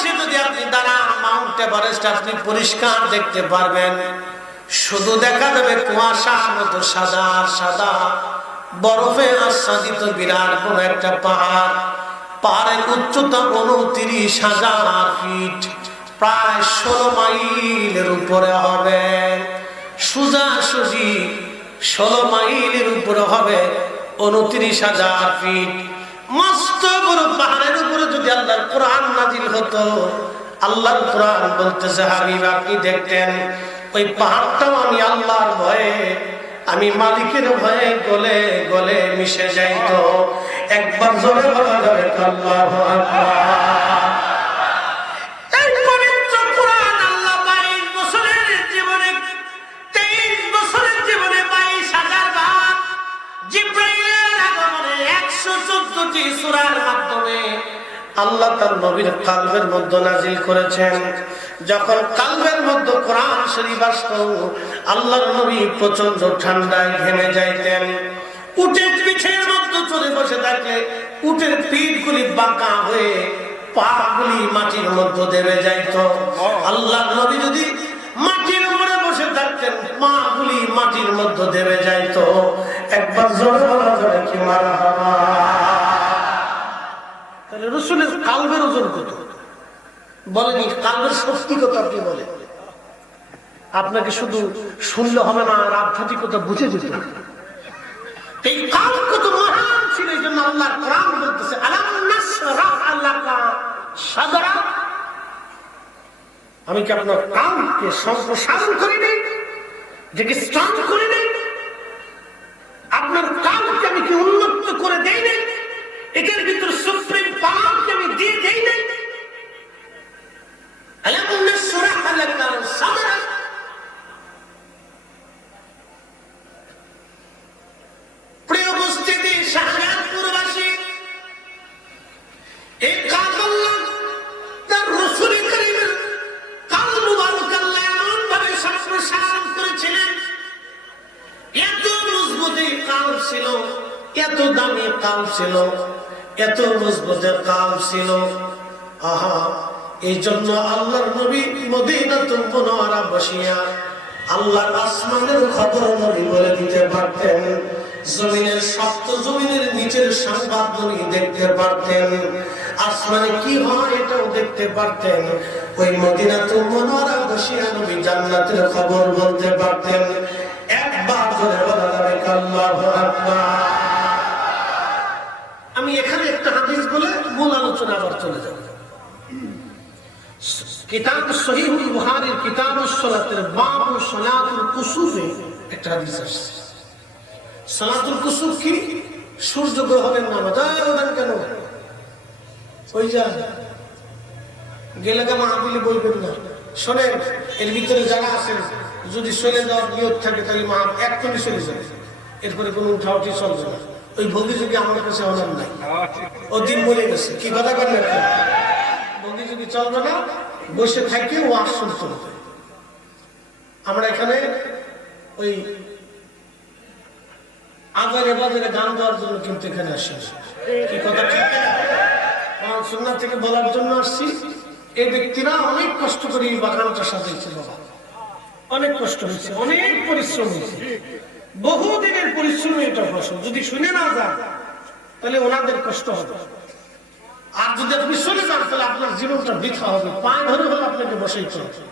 পাশে যদি আপনি দাঁড়ান, মাউন্ট এভারেস্ট আপনি পরিষ্কার দেখতে পারবেন। শুধু দেখা যাবে কুয়াশার মতো সাদা সাদা, বরফে আচ্ছাদিত বিরাট বড় একটা পাহাড়। পাহাড়ের উচ্চতা 29,000 ফিট, প্রায় 16 মাইলের উপরে হবে। সোজাসুজি 16 মাইলের উপরে হবে, 29,000 ফিট। মস্ত বড় পাহাড়ের উপরে যদি আল্লাহর কোরআন নাজিল হতো, আল্লাহর কোরআন বলতেছে হাবিব আপনি দেখতেন ওই পাহাড়টাও আমি আল্লাহর ভয়ে, আমি মালিকের ভয়ে গলে গলে মিশে যাইত। একবার জোরে বলা যাবে আল্লাহু আকবার। এই পবিত্র কোরআন আল্লাহ 22 বছরের জীবনে, 23 বছরের জীবনে 22,000 বার জিবরাইলের আগমনে 114টি সূরার মাধ্যমে আল্লাহ তার নবীর কালবের মধ্যে নাজিল করেছেন। যখন কালবের মধ্যে কোরআন শরীফ আসতো, আল্লাহর নবী প্রচন্ড ঠান্ডায় ঘেমে যাইতেন। উটের পিঠের মধ্যে চলে বসে থাকলে উটের পিঠগুলি বাঁকা হয়ে পাগুলি মাটির মধ্যে দেবে যাইত। আল্লাহর নবী যদি মাটির উপরে বসে থাকতেন, পাগুলি মাটির মধ্যে দেবে যাইত। একবার জোরে বলা যাবে কি মারহাবা। তাহলে রাসূলের কালবের ওজন কত বলেনি, কালবের শক্তি কত আপনি বলেন। আপনাকে শুধু শুনলে হবে না, আর আধ্যাত্মিকতা বুঝে যেতে হবে। এই কাল কত মহান ছিল, এই জন্য আল্লাহর কোরআন বলতেছে আলাম নাশরাহ লাকা সাদরা। আমি কি আপনার কালকে সম্প্রসারণ করে নেই, যেকে স্ট্রং করে নেই? আপনার কালকে আমি কি উন্নত করে দেই নাই? এটার ভিতরে সুপ্রিম পাওয়ারকে আমি দিয়ে দেই নাই? আলাম নাশরাহ লাকা সাদরা। প্রিয় উপস্থিতি, শাহজাদপুরবাসী, এই কাল আল্লাহ তার রাসূল কারীমের কাল মুবারক আল্লাহ এমন ভাবে সম্প্রসারণ করেছিলেন। এত মজবুত এই কাল ছিল, এত দামি কাল ছিল, এত মজবুত কাল ছিল। আহা, এই জন্য আল্লাহর নবী মদিনাতুল মুনাওয়ারা বসিয়া আল্লাহর আসমানের খবর নবী বলে দিতে পারতেন, জমিনের সপ্ত জমিনের নিচের সংবাদ নবী দেখতে পারতেন, আসমানে কি হয় এটাও দেখতে পারতেন। ওই মদিনাতুল মুনাওয়ারা বসিয়া নবী জান্নাতের খবর বলতে পারতেন। একবার জোরে বলা যাবে আল্লাহু আকবার। আমি এখানে একটা হাদিস বলে মূল আলোচনা আবার চলে যাব। কিতাব সহিহুল বুখারীর কিতাবুস সালাতের বাবু সালাতুল কুসুফে একটা হাদিস আছে। সালাতুল কুসুফ কি? সূর্য গ্রহণের নামাজ। ওটা কেন ওই যা গেলে কেমন আপিলে বলবেন না, শোনেন এর ভিতরে যারা আছেন যদি চলে যাওয়ার নিয়ত থাকে তাহলে মা এক্ষুনি চলে যাবে, এরপরে কোনো উঠাউঠি চলবে না। ওই ভঙ্গি যদি আমার কাছে হলাম নাই, ও দিন মরে গেছে। কি কথা বললেন? ভঙ্গি যদি চলবে না, বসে থাকে ও আসল চলবে। আমরা এখানে ওই আজানে বাজারে গান দেওয়ার জন্য কিন্তু এখানে আসি। কি কথা ঠিক না? সুন্নাত থেকে বলার জন্য আসছি। এই ব্যক্তিরা অনেক কষ্ট করে এই বাগানটা সাজিয়েছে বাবা, অনেক কষ্ট হয়েছে, অনেক পরিশ্রম হয়েছে, বহুদিনের পরিশ্রমী এটা ফসল। যদি শুনে না যান তাহলে ওনাদের কষ্ট হবে, আর যদি আপনি শুনে যান তাহলে আপনার জীবনটা বৃথা হবে। পায়ে ধরে হলে আপনাকে বসেই চলছে।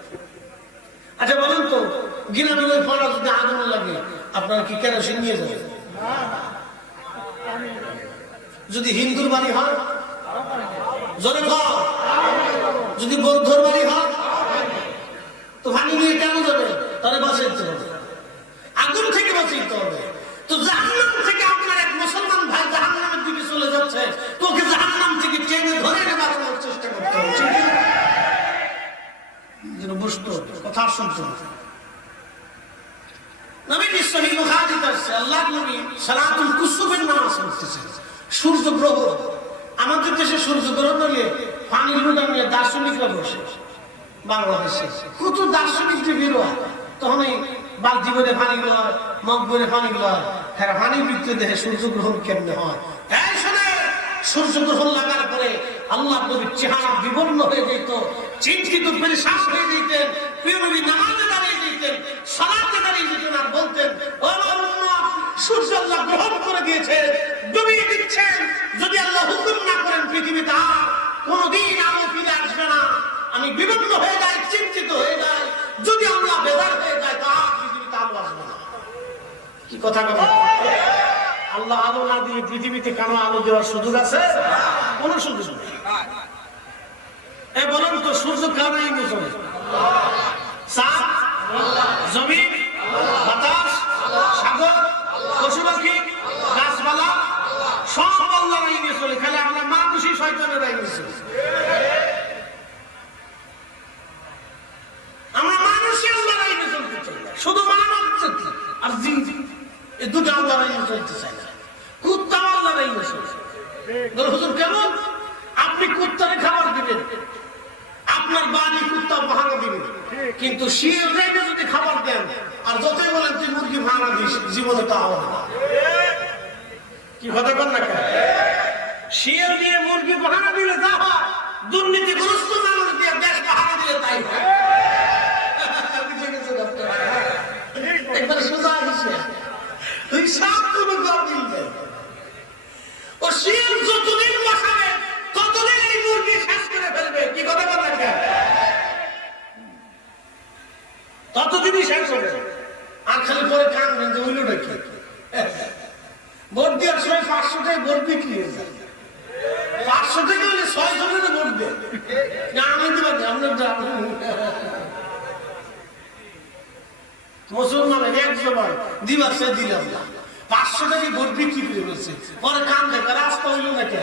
আচ্ছা বলেন তো, গিলামের ফল যদি আগুন লাগে আপনারা কি কেরোসিন নিয়ে যাবেন? যদি হিন্দুর বাড়ি হয় জোরে ঘর, যদি বৌদ্ধর বাড়ি হয় তো পানি নিয়ে কেন যাবে? তাহলে বাঁচাইতে হবে, আগুন থেকে বাঁচাইতে হবে। তো জাহান্নাম থেকে আপনার এক মুসলমান ভাই জাহান্নামের দিকে চলে যাচ্ছে, তোকে জাহান্নাম থেকে টেনে ধরে এনে বাঁচানোর চেষ্টা করতে হবে। যেন বুঝতে হবে, কথা শুনতে হবে। নবীজি সহিহ বুখারীতে আছে, আল্লাহর নবী সালাতুল কুসুফের নামাজ পড়তেছেন। সূর্য গ্রহণ, আমাদের দেশে সূর্য গ্রহণ হলে পানির লোটা নিয়ে দার্শনিকরা বসে। বাংলাদেশে কত দার্শনিক যে বের হয়, তখন এই বালতি করে পানি গুলো হয়, মগ করে পানি গুলো হয়, পানির ভিতরে দেখে সূর্য গ্রহণ কেমনে হয়। সূর্য গ্রহণ লাগার পরে আল্লাহ নবীর চেহারা বিবর্ণ হয়ে যেত, চিন্তিত পেরেশান হয়ে যেতেন। প্রিয় নবী নামাজে দাঁড়িয়ে যেতেন, সালাতে দাঁড়িয়ে যেতেন আর বলতেন, ও উম্মত, সূর্য আল্লাহ গ্রহণ করে দিয়েছে, ডুবিয়ে দিচ্ছেন। যদি আল্লাহ হুকুম না করেন পৃথিবীতে আর কোনদিন আলো ফিরে আসবে না। আমি বিবর্ণ হয়ে যাই, চিন্তিত হয়ে যাই। যদি আল্লাহ বেদার হয়ে যায় তা পৃথিবীতে আলো আসবে না। কি কথা কথা, আল্লাহ আলো না দিয়ে পৃথিবীতে কেন আলো দেওয়ার সুযোগ আছে? কোন সুযোগ নেই। বলেন তো, সূর্য কার আইনে চলে? চাঁদ, জমিন, বাতাস, সাগর, পশু পাখি, গাছপালা সব আল্লাহর আইনে চলে। খালি আমরা মানুষই শয়তানের আইনে চলে। আমরা মানুষই আল্লাহর আইনে চলতে চাই, শুধু মানব আর জিন, এই দুটো আল্লাহর আইনে চলতে চাই না। কুত্তা আল্লাহর আইনে চলছে। হুজুর কেমন? আপনি কুত্তারে খাবার দিবেন, আপনার বাড়ি কুত্তা ভাড়া দিবেন, কিন্তু শিয়াল রেখে যদি খাবার দেন আর যতই বলেন তুই মুরগি ভাড়া দিস, জীবনে তা হবে না। কি কথা বল না? শিয়াল দিয়ে মুরগি ভাড়া দিলে যা হয়, দুর্নীতিগ্রস্ত মানুষ দিয়ে দেশ ভাড়া দিলে তাই হয়। একবার সোজা আসছে, তুই সব কোনো গর্বিল দেয়। ও শিয়াল যতদিন বসাবে ততদিন এই মুরগি শেষ করে ফেলবে। কি কথা বল না? ততদিনই শেষ হবে। আর খালি পরে কাঁদবেন যে উইলোটা কি। ভোট দেওয়ার সময় 500 টাকা ভোট বিক্রি হয়ে যায়। 500 টাকা হলে 6 জনের ভোট দেয় না। আমি দিবেন আপনার মুসলমানের এক জবান দিবার সে দিলাম না। 500 টাকা ভোট বিক্রি করে ফেলছে। পরে কান দেখে রাস্তা হইল না কে?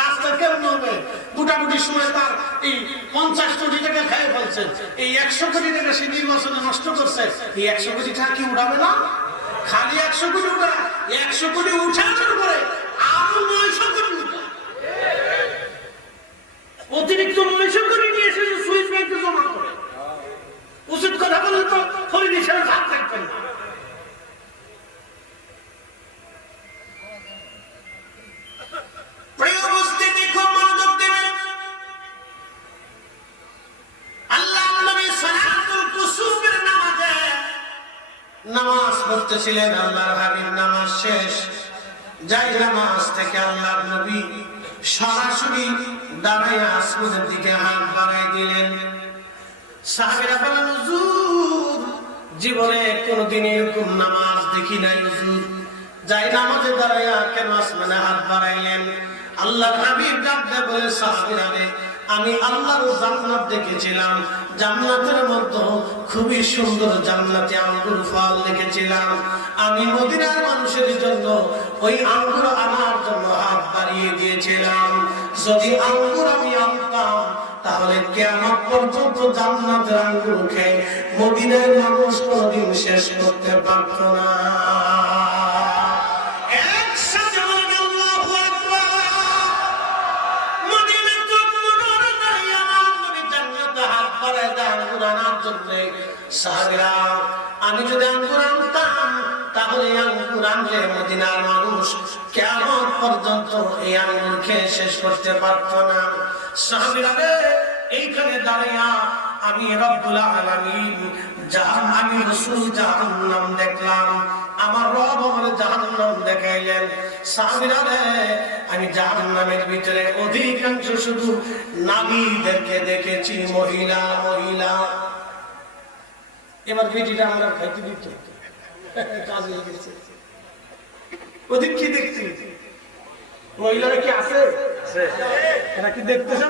রাস্তা কেমন হবে? মোটামুটি সময় তার এই 50 কোটি টাকা খেয়ে ফেলছে। এই 100 কোটি টাকা সে নির্বাচনে নষ্ট করছে। এই 100 কোটি টাকা কি উঠাবে না? খালি 100 কোটি উঠা, 100 কোটি উঠানোর পরে আরো 900 কোটি উঠা, অতিরিক্ত 900 কোটি নিয়ে এসে সুইস ব্যাংকে জমা করে। উচিত কথা বলে তো ফরিদ হিসেবে ভাগ থাকবেন না। নামাজ পড়তেছিলেন, আল্লাহর হাবিব নামাজ শেষ, যাই নামাজ থেকে আল্লাহর নবী সরাসরি দাঁড়ায় আসমানের দিকে হাত বাড়াই দিলেন। সাহাবীরা বলেন, হুজুর জীবনে কোনদিন এরকম নামাজ দেখি নাই হুজুর, যাই নামাজে দাঁড়াইয়া কেন আসমানে হাত বাড়াইলেন? আল্লাহর হাবিব ডাক দিয়ে বলে, সাহাবীরা রে, আমি আল্লাহর জান্নাত দেখেছিলাম, জান্নাতের মধ্যে খুবই সুন্দর জান্নাতি আঙ্গুর ফল দেখেছিলাম। আমি মদিনার মানুষের জন্য ওই আঙ্গুর আনার জন্য হাত বাড়িয়ে দিয়েছিলাম। যদি আঙ্গুর আমি আনতাম তাহলে কিয়ামত পর্যন্ত জান্নাতের আঙ্গুর খেয়ে মদিনার মানুষ কোনদিন শেষ করতে পারত না। আমি যদি আঙ্গুর আনতাম তাহলে আঙ্গুর আনলে মদিনার মানুষ কিয়ামত পর্যন্ত এই আঙ্গুর খেয়ে শেষ করতে পারত না। সাহাবীরা এইখানে দাঁড়াইয়া আমি রব্বুল আলামিন আমি রাসূল জাহান্নাম দেখলাম, আমার রব আমার জাহান্নাম দেখাইলেন। সাহাবীরা আমি জাহান্নামের ভিতরে অধিকাংশ শুধু নারীদেরকে দেখেছি, মহিলা মহিলা। এবার বেটিটা আমরা খাইতে দিত, কাজ হয়ে গেছে। ওদিক কি দেখছি? মহিলারা কি আছে? এরা কি দেখতেছেন?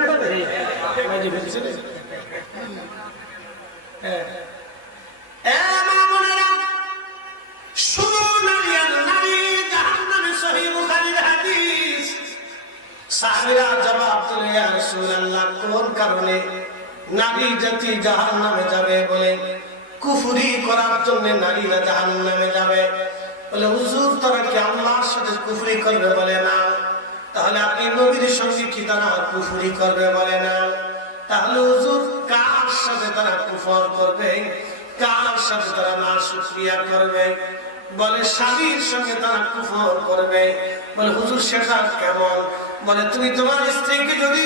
সাহাবীরা জবাব দিলেন, ইয়া রাসূলুল্লাহ, কোন কারণে নারী জাতি জাহান্নামে যাবে? বলে কুফরি করার জন্য নারীরা জাহান্নামে যাবে। বলে হুজুর তারা কি আল্লাহর সাথে কুফরি করবে? বলে না। তাহলে আপনি নবীর সঙ্গে কি তারা কুফরি করবে? বলে না। তাহলে হুজুর কার সাথে তারা কুফর করবে, কার সাথে তারা নাশুকরিয়া করবে? বলে স্বামীর সঙ্গে তারা কুফর করবে। বলে হুজুর সেটা কেমন? বলে তুমি তোমার স্ত্রীকে যদি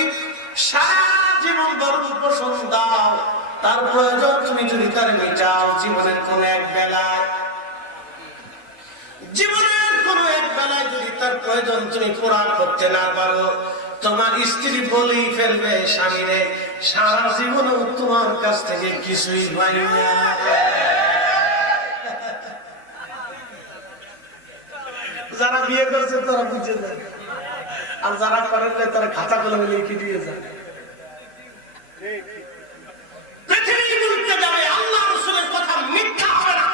সারা জীবন ভরণ পোষণ দাও, তার প্রয়োজন তুমি যদি তার মেটাও, জীবনের কোন এক বেলায় যদি তার প্রয়োজন তুমি পুরা করতে না পারো, তোমার স্ত্রী বলেই ফেলবে স্বামীরে, সারা জীবন তোমার কাছ থেকে কিছুই পাই না। যারা বিয়ে করছে তারা বুঝে যায়, আর যারা করেন না তারা খাতা কলমে লিখে দিয়ে যায়। পৃথিবী উল্টে যাবে, আল্লাহ রাসূলের কথা মিথ্যা হবে না।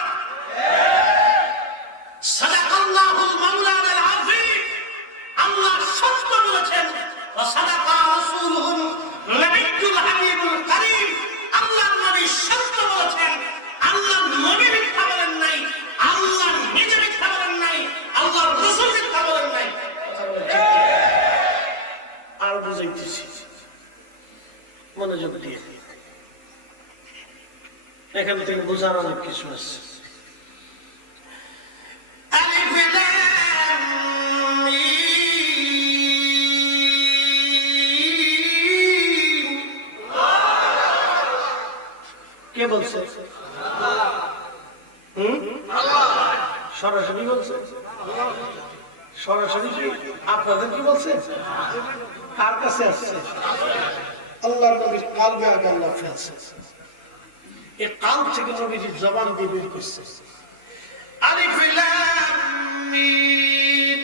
সাদাকাল্লাহুল মাওলানাল আযীম, আল্লাহ সত্য বলেছেন, ওয়া সাদাকা রাসূলুহুল নবিয়্যুল হাবিবুল কারীম, আল্লাহর নবী সত্য বলেছেন। আল্লাহর নবী মিথ্যা বলেন নাই, আল্লাহ নিজে মিথ্যা বলেন নাই, আল্লাহর রাসূল মিথ্যা বলেন নাই। আর বুঝাইতেছি, মনোযোগ দিয়ে, এখান থেকে বোঝার অনেক কিছু আছে। কে বলছে? সরাসরি বলছে? সরাসরি কি আপনাদের কি বলছে? কার কাছে আসছে? আল্লাহর নবীর কালবে আগে আল্লাহ ফেলছে, এই কাল থেকে নবীর জবান দিয়ে বের করছে। আলিফ লাম মিম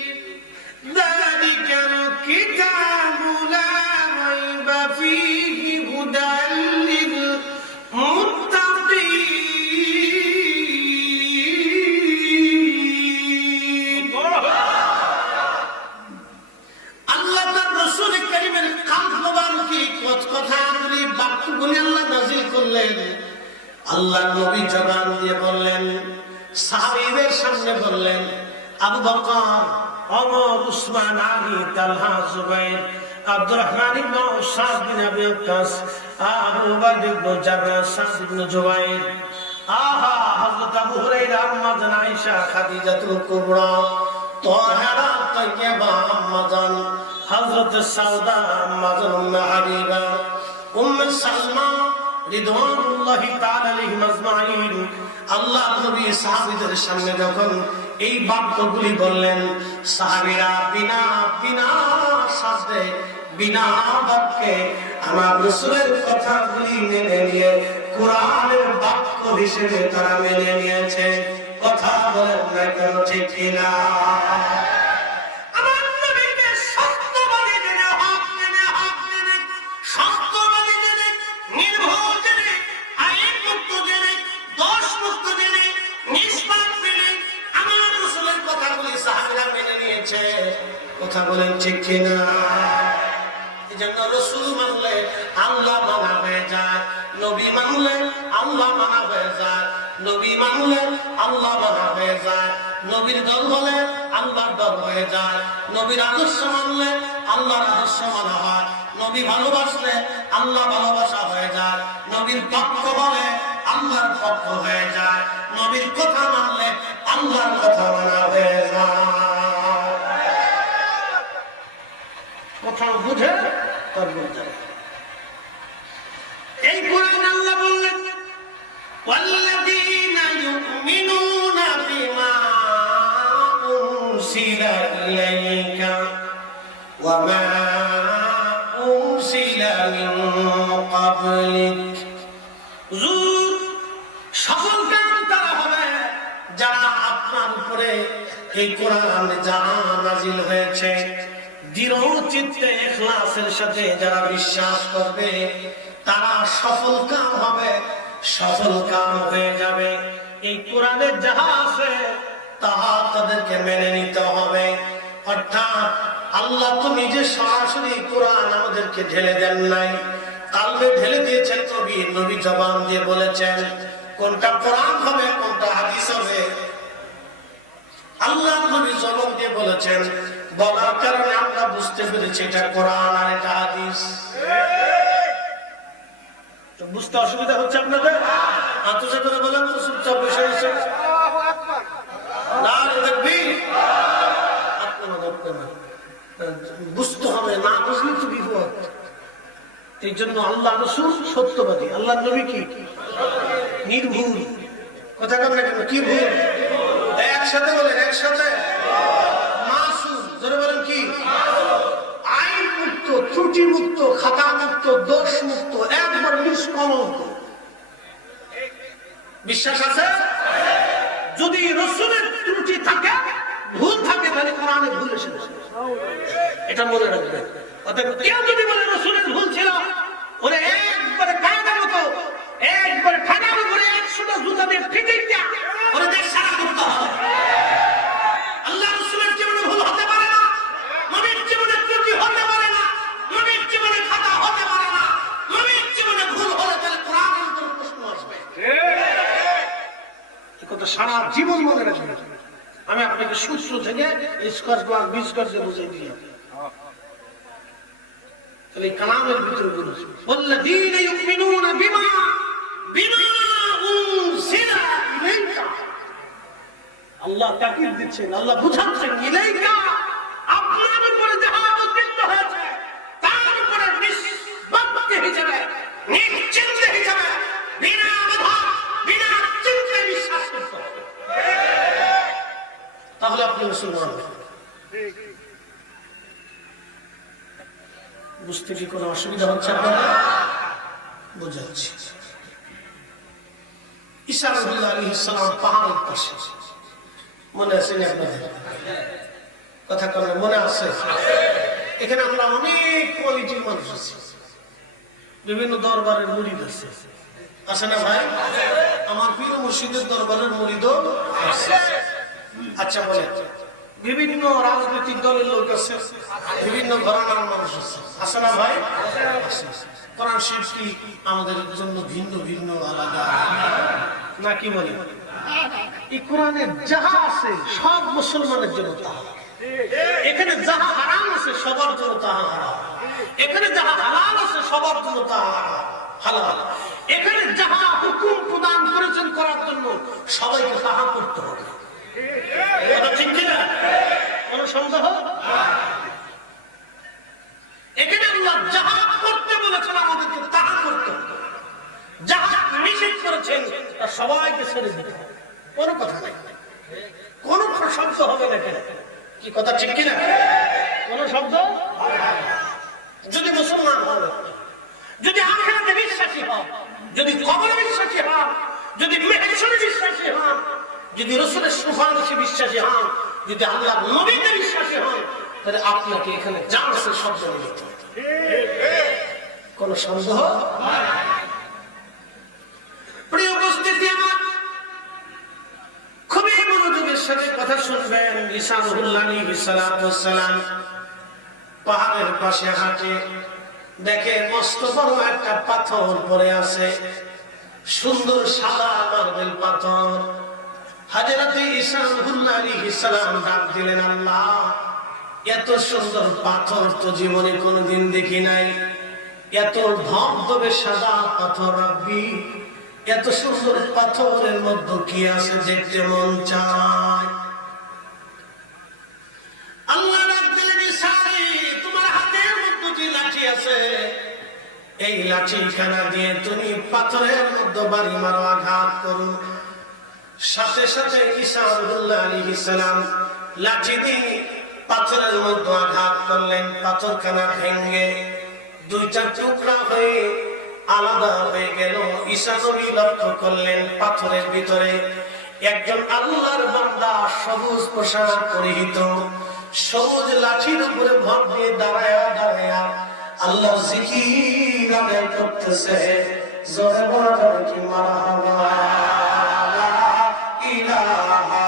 যালিকাল কিতাবু লা রাইবা ফীহি হুদাল লিল মুত্তাকিন। আল্লাহ তার রাসূল কারীমের কাল মোবারকে কথাগুলি বাক্যগুলি আল্লাহ নাযিল করলেন। আল্লাহ নবী জবান দিয়ে বললেন, সাহাবীদের সামনে বললেন, আবু বকর, ওমর, উসমান, আলী, তালহা, জুবাইর, আব্দুর রহমান ইবনে সাদ বিন আবি ওয়াক্কাস, আবু উবাইদা ইবনে জাররাহ, সাদ ইবনে জুবাইর, হযরত আবু হুরায়রা, আম্মা জান আয়েশা, খাদিজাতুল কুবরা, তাহেরা তাইয়্যিবা, আম্মা জান হযরত সাউদা, আম্মা জান উম্মে হাবিবা, উম্মে সালমা রিদওয়ানুল্লাহি তাআলা আলাইহিম আজমাইন। আল্লাহ নবী সাহাবীদের সামনে যখন এই বাক্যগুলি বললেন, সাহাবীরা বিনা শব্দে, বিনা বাক্যে আমার রাসূলের কথাগুলি মেনে নিয়ে কোরআনের বাক্য হিসেবে তারা মেনে নিয়েছে। কথা বলেন না কেন, ঠিক কিনা? কথা বলেন ঠিক কিনা? এই জন্য রাসূল মানলে আল্লাহ মানা হয়ে যায়, নবী মানলে আল্লাহ মানা হয়ে যায়, নবী মানলে আল্লাহ মানা হয়ে যায়, নবীর দল হলে আল্লাহর দল হয়ে যায়, নবীর আদর্শ মানলে আল্লাহর আদর্শ মানা হয়, নবী ভালোবাসলে আল্লাহ ভালোবাসা হয়ে যায়, নবীর পক্ষ বলে আল্লাহর পক্ষ হয়ে যায়, নবীর কথা মানলে আল্লাহর কথা মানা হয়ে যায়। কথা বুঝে তার বলতে, এই কোরআন আল্লাহ বললেন, ওয়াল্লাযীনা ইউমিনুনা বিমা উনসিলা ইলাইকা ওয়া মা উনসিলা মিন ক্বাবলিক। সফল কাম তারা হবে যারা আপনার উপরে এই কোরআন যা নাযিল হয়েছে দৃঢ় চিত্তে ইখলাসের সাথে যারা বিশ্বাস করবে, তারা সফল কাম হবে, সফল কাম হয়ে যাবে। এই কোরআনে যাহা আছে তাহা তাদেরকে মেনে নিতে হবে। অর্থাৎ আল্লাহ তো নিজে সরাসরি কোরআন আমাদেরকে ঢেলে দেন নাই, কালবে ঢেলে দিয়েছেন নবী, নবী জবান দিয়ে বলেছেন কোনটা কোরআন হবে কোনটা হাদিস হবে। আল্লাহ নবী জবান দিয়ে বলেছেন, বলার কারণে আমরা বুঝতে পেরেছি এটা কোরআন আর এটা হাদিস। তো বুঝতে অসুবিধা হচ্ছে আপনাদের? আত্মসা করে বলেন তো, চুপচাপ বসে বসে না দেখবি বুঝতে হবে, না বুঝলে তো বিপদ। এই জন্য আল্লাহ রাসূল সত্যবাদী, আল্লাহ নবী কি নির্ভুল। কথা বলেন না কেন? কি ভুল? একসাথে বলেন, একসাথে। মাসুম, জোরে বলেন কি? আইন মুক্ত, ত্রুটি মুক্ত, খাতা মুক্ত, দোষ মুক্ত, একবার নিষ্কলঙ্ক। বিশ্বাস আছে? যদি রাসূলের ত্রুটি থাকে, ভুল থাকে, তাহলে কোরআনে ভুল এসেছে, এটা মনে রাখবেন। অতএব কেউ যদি বলে রাসূলের ভুল ছিল, ওরে একবারে কায়দার মতো, একবারে ঠাডার উপরে 100টা জুতা দিয়ে ফিটিং দিয়া ওরে দেশ সারা করতে হবে। আল্লাহ রাসূলের জীবনে ভুল হতে পারে না, নবীর জীবনে ত্রুটি হতে পারে না, নবীর জীবনে খাতা হতে পারে না। নবীর জীবনে ভুল হলে তাহলে কোরআনের উপর প্রশ্ন আসবে। এই কথা সারা জীবন মনে রাখবেন। আমি আপনাকে সূত্র থেকে স্কচ বা বিস্কচ বুঝিয়ে দিলাম। তাহলে কালামের ভিতরে বলেছে ওয়াল্লাযীনা ইউমিনুনা বিমা উনজিলা ইলাইকা। আল্লাহ তাকিদ দিচ্ছেন, আল্লাহ বুঝাচ্ছেন, ইলাইকা আপনার উপরে যাহা অবতীর্ণ হয়েছে তার উপরে নিষ্পত্তি হিসেবে, নিশ্চিন্তে হিসেবে, বিনা বাধা বিনা চিন্তায় বিশ্বাস করতে হবে, তাহলে আপনি মুসলমান। বুঝতে কি কোনো অসুবিধা হচ্ছে আপনার? বুঝাচ্ছি। ঈসা আলাইহিস সালাম পাহাড়ের পাশে, মনে আছে না আপনাদের? কথা বলেন, মনে আছে? এখানে আমরা অনেক কোয়ালিটির মানুষ আছি, বিভিন্ন দরবারের মুরিদ আছে, আছে না ভাই? আমার পীর মুর্শিদের দরবারের মুরিদও আছে। আচ্ছা বলেন, বিভিন্ন রাজনৈতিক দলের লোক আছে, বিভিন্ন ঘরানার মানুষ আছে, আছে না ভাই? কোরআন শরীফ কি আমাদের জন্য ভিন্ন ভিন্ন আলাদা না? কি বলে? এই কোরআনে যাহা আছে সব মুসলমানের জন্য তাহা। এখানে যাহা হারাম আছে সবার জন্য তাহা হারাম, এখানে যাহা হালাল আছে সবার জন্য তাহা হালাল, এখানে যাহা হুকুম প্রদান করেছেন করার জন্য সবাইকে তাহা করতে হবে। ঠিক কিনা? কোন সন্দেহ? এখানে আল্লাহ যাহা করতে বলেছেন আমাদেরকে তাহা করতে হবে, যাহা নিষেধ করেছেন তা সবাইকে ছেড়ে দিতে হবে, কোনো কথা নাই, কোন শব্দ হবে না। কি কথা ঠিক কিনা? কোন শব্দ। যদি মুসলমান হন, যদি আখিরাতে বিশ্বাসী হন, যদি কবরে বিশ্বাসী হন, যদি মেহশরে বিশ্বাসী হন, যদি রাসূলের সুপারিশে বিশ্বাসী হন, যদি আল্লাহর নবীতে বিশ্বাসী হন, তাহলে আপনাকে এখানে যা আছে সব জেনে নিতে হবে, কোন সন্দেহ। প্রিয় উপস্থিতি আমার, খুবই মনোযোগের সাথে কথা শুনবেন। ঈসা আলাইহিস সালাম পাহাড়ের পাশে হাঁটে, দেখে মস্ত বড় একটা পাথর পড়ে আছে, সুন্দর সাদা মার্বেল পাথর। হযরত ঈসা আলাইহিস সালাম ডাক দিলেন, আল্লাহ, এত সুন্দর পাথর তো জীবনে কোনোদিন দেখি নাই, এত ধবধবে সাদা পাথর, রাব্বি এত সুন্দর পাথরের মধ্যে কি আছে দেখতে মন চায়। আল্লাহ ডাক দিলেন, ঈসা, তোমার হাতের মধ্যে যে লাঠি আছে, এই লাঠিখানা দিয়ে তুমি পাথরের মধ্যে বাড়ি মারো, আঘাত করো। সাথে সাথে ঈসা আলাইহিস সালাম লাঠি দিয়ে পাথরের মধ্যে আঘাত করলেন, পাথরখানা ভেঙে দুইটা টুকরা হয়ে আলাদা হয়ে গেল। ঈসা নবী লক্ষ্য করলেন পাথরের ভিতরে একজন আল্লাহর বান্দা, সবুজ পোশাক পরিহিত, সবুজ লাঠির উপরে ভর দিয়ে দাঁড়ায়া দাঁড়ায়া আল্লাহর জিকির আদায় করতেছে। জোরে বলা যাবে কি মারহাবা, লা ইলাহা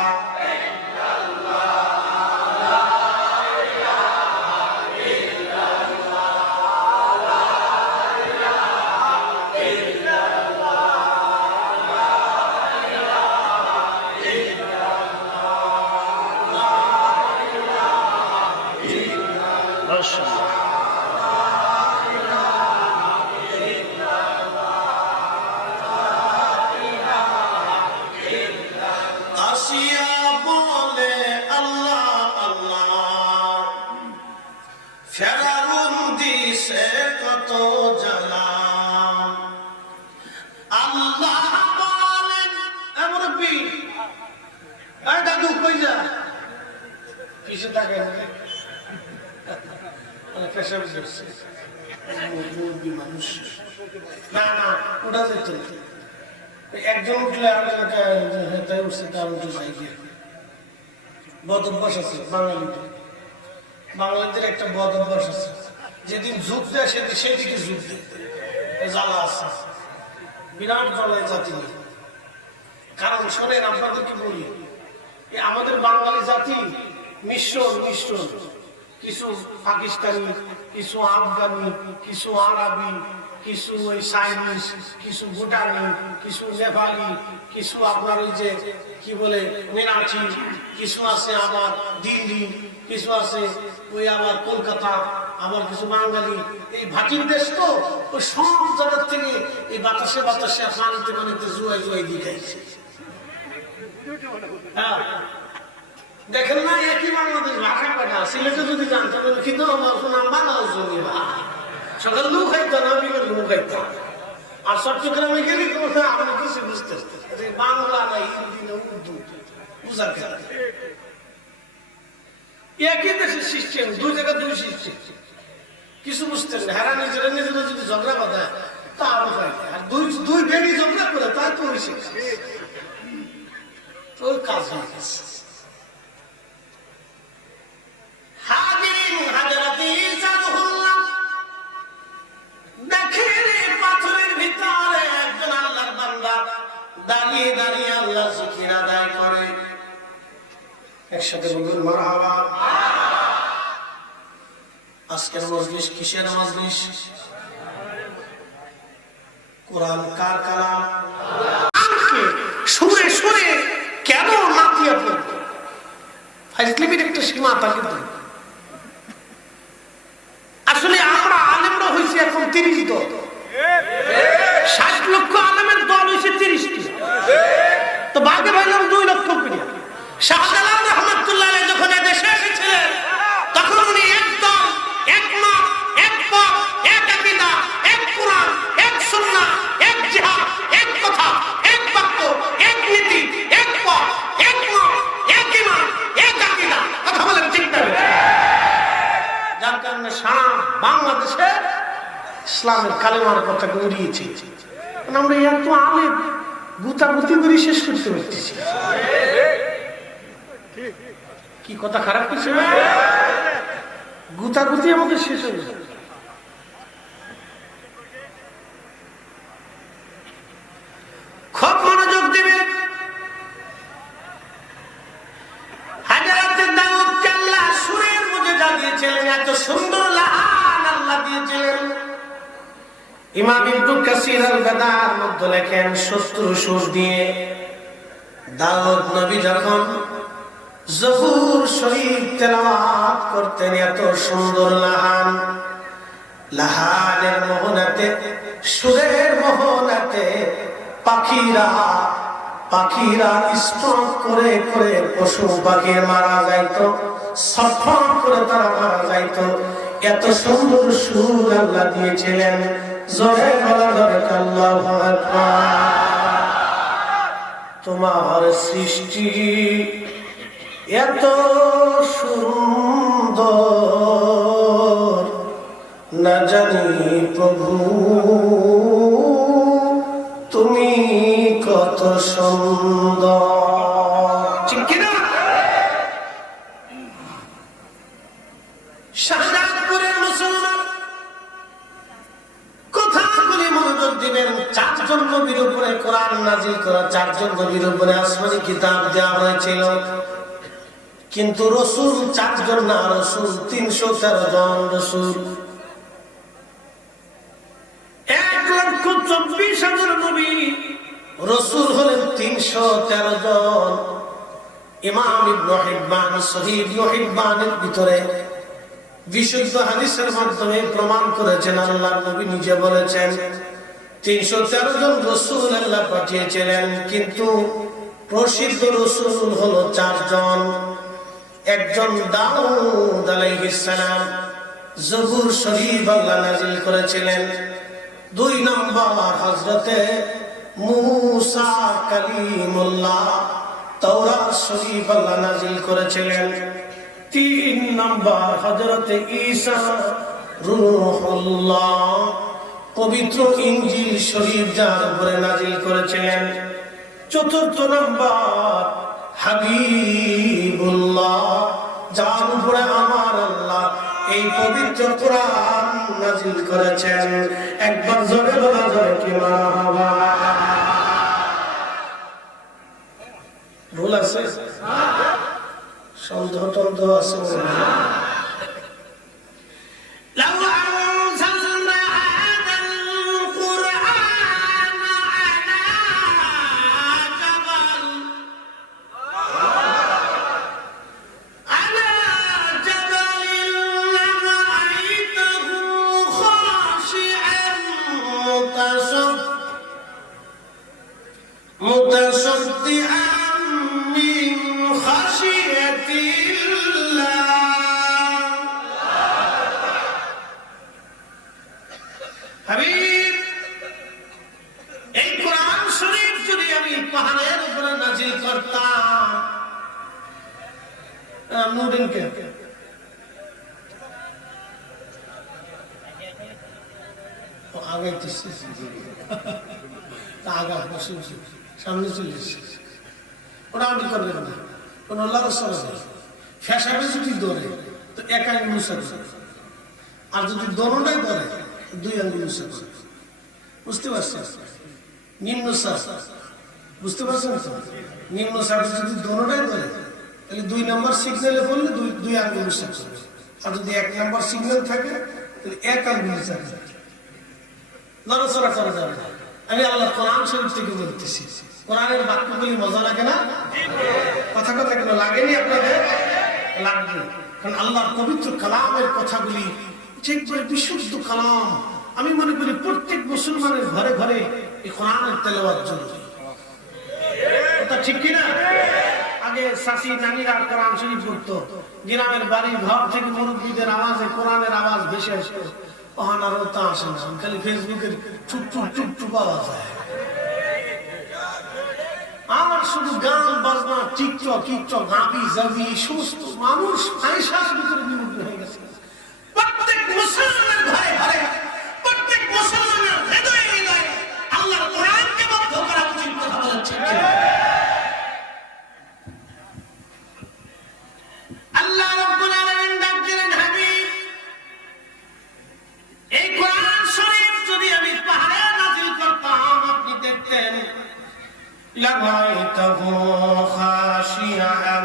দাদু কই যা কিছু থাকে পেশাব করছে মুরগি মানুষ না না ওটা যেত একজন উঠলে আরেকজন উঠছে তার উঠে যাই গিয়ে বদ অভ্যাস আছে বাঙালিদের একটা বদ অভ্যাস আছে যেদিন যুগ দেয় সেদিকে যুগ দেয় জ্বালা আছে বিরাট জ্বালায় জাতি কারণ শোনেন আপনাদেরকে বলি আমাদের বাঙালি জাতি মিশ্রণ কিছু পাকিস্তানি কিছু আফগানি কিছু আরবি কিছু ওই চাইনিজ কিছু ভুটানি কিছু নেপালি কিছু আপনার ওই যে কি বলে মেরাঠি কিছু আছে আবার দিল্লি কিছু আছে ওই আবার কলকাতা আবার কিছু বাঙালি এই ভাটির দেশ তো ওই সব জায়গার থেকে এই বাতাসে পানিতে জুয়াই দিতেছে হ্যাঁ দেখেন না একই বাংলাদেশ ভাষা কথা সিলেটে যদি জানতে পারেন কিন্তু আমার বাংলা জমি সকাল লু খাইতাম না বিকেল লু খাইতাম আর চট্টগ্রামে গেলে আপনি কিছু বুঝতে বাংলা না হিন্দি না উর্দু বুঝার খেলা একই দেশের সিস্টেম দুই জায়গায় দুই সিস্টেম কিছু বুঝতেন না হেরা নিজেরা যদি ঝগড়া বাঁধায় তা আরো হয় আর দুই বেড়ি ঝগড়া করে তা তো ওই শিক্ষা তোর কাজ হয়ে গেছে পাথরের ভিতরে একজন আল্লাহর বান্দা দাঁড়িয়ে দাঁড়িয়ে আল্লাহ জিকির আদায় করে একসাথে বলুন মারহাবা। আজকের মজলিস কিসের মজলিস? কোরআন কার কালাম? শুনে শুনে কেন মাতিয়া পড়বে? ফাইজলিমির একটা সীমা থাকে। আসলে আমরা আলেমরা হয়েছি এখন 30 দল, 60 লক্ষ আলেমের দল হয়েছে 30টি, তো ভাগে ভাইলাম 2 লক্ষ করে। শাহজালাল রহমাতুল্লাহ আলাইহি যখন দেশে এসেছিলেন তখন উনি একদম একমত, এক পথ, এক আকীদা, এক কোরআন, এক সুন্নাহ, এক জিহাদ, এক কথা, এক বাক্য, এক নীতি, এক পথ, এক মত, এক ঈমান, এক আকীদা। কথা বলেন ঠিক না? যার কারণে সারা বাংলাদেশে ইসলামের কালেমার পতাকা উড়িয়েছে। আমরা এত আলেম গুতাগুতি করে শেষ করতে পারতেছি। কি কথা খারাপ কিছু না, গুতাগুতি আমাদের শেষ হয়ে যায়। খুব মনোযোগ দিবেন। হাজরাতে দাউদকে আল্লাহ সুরের মধ্যে দিয়েছিলেন, এত সুন্দর লাহান আল্লাহ দিয়েছিলেন। ইমাম ইবনে কাসির আল-বাদার মধ্যে লেখেন 70 সুর দিয়ে দাউদ নবী যখন জবুর শরীফ তেলাওয়াত করতেন, এত সুন্দর লাহান, লাহানের মোহনাতে, সুরের মোহনাতে পাখিরা স্ট্রোক করে করে পশু পাখি মারা যাইতো, সফর করে তারা মারা যাইতো। এত সুন্দর সুর আল্লাহ দিয়েছিলেন। জোরে বলা দরকার আল্লাহু আকবার। তোমার সৃষ্টি এত সুন্দর, না জানি প্রভু তুমি কত সুন্দর। ঠিক কিনা? শাহজাদপুরের মুসলমান কথাগুলি মনোযোগ দিবেন। 4 জন নবীর উপরে কোরআন নাযিল করা, 4 জন নবীর উপরে আসমানি কিতাব দেওয়া হয়েছিল, কিন্তু রসুল 4 জন না, রসুল 313 জন। রসুল 1,24,000 নবী, রসুল হলেন 313 জন। ইমাম ইবনে হিব্বান সহিহ ইবনে হিব্বানের ভিতরে বিশুদ্ধ হাদিসের মাধ্যমে প্রমাণ করেছেন, আল্লাহর নবী নিজে বলেছেন 313 জন রসুল আল্লাহ পাঠিয়েছিলেন, কিন্তু প্রসিদ্ধ রসুল হলো 4 জন। একজন দাউদ আলাইহিস সালাম, জবুর শরীফ আল্লাহ নাযিল করেছিলেন। 2 নম্বর হযরতে মূসা কালিমুল্লাহ তাওরাত শরীফ আল্লাহ নাযিল করেছিলেন। 3 নাম্বার হযরত ঈসা রূহুল্লাহ পবিত্র ইনজিল শরীফ যার উপরে নাযিল করেছিলেন। 4 নাম্বার হাবিবুল্লাহ যার উপরে আমার আল্লাহ এই পবিত্র কোরআন নাযিল করেছেন। একবার জোরে বলা যাবে কি মারহাবা? ভুল আছে? সন্দেহ টন্দেহ আছে? সামনে চলে এসেছে ওরা আমি করবে না কোন আল্লাহ রাসূল ফেসাবে যদি ধরে তো এক আঙ্গুল মুছা করবে, আর যদি দোনোটাই ধরে 2 আঙ্গুল মুছা করবে। বুঝতে পারছেন? নিম্ন শ্বাস বুঝতে পারছেন তো? নিম্ন শ্বাস যদি দোনোটাই ধরে তাহলে 2 নাম্বার সিগন্যালে পড়লে 2 আঙ্গুল মুছা করবে, আর যদি 1 নাম্বার সিগন্যাল থাকে তাহলে 1 আঙ্গুল মুছা করবে। নড়াচড়া করা যাবে না। আমি আল্লাহ কোরআন শরীফ থেকে বলতেছি, কোরআনের বাক্যগুলি মজা লাগে না? কথা কথা কেন লাগেনি আপনাদের? লাগবে, কারণ আল্লাহর পবিত্র কালামের কথাগুলি ঠিক করে বিশুদ্ধ কালাম। আমি মনে করি প্রত্যেক মুসলমানের ঘরে ঘরে এই কোরআনের তেলাওয়াত জরুরি। কথা ঠিক কিনা? আগে শাশি নানিরা কোরআন শরীফ পড়তো, গ্রামের বাড়ি ঘর থেকে মুরব্বীদের আওয়াজে কোরআনের আওয়াজ ভেসে আসতো। ওহানারও তা আসে না, খালি ফেসবুকের টুপ টুপ টুপ টুপ আওয়াজ হয়। আমার শুধু গান বাজনা টিকটক টিকটক গাবি জাবি সমস্ত মানুষ ফাইসার ভিতরে নিমগ্ন হয়ে গেছে। প্রত্যেক মুসলমানের ঘরে ঘরে, প্রত্যেক মুসলমানের হৃদয়ে হৃদয়ে আল্লাহর কোরআনকে বদ্ধ করা উচিত। কথা বলেন ঠিক কিনা? আল্লাহ রাব্বুল আলামিন ডাক দিলেন, হাবিব এই কোরআন শরীফ যদি আমি পাহাড়ে নাযিল করতাম আপনি দেখতেন لرأيته خاشعا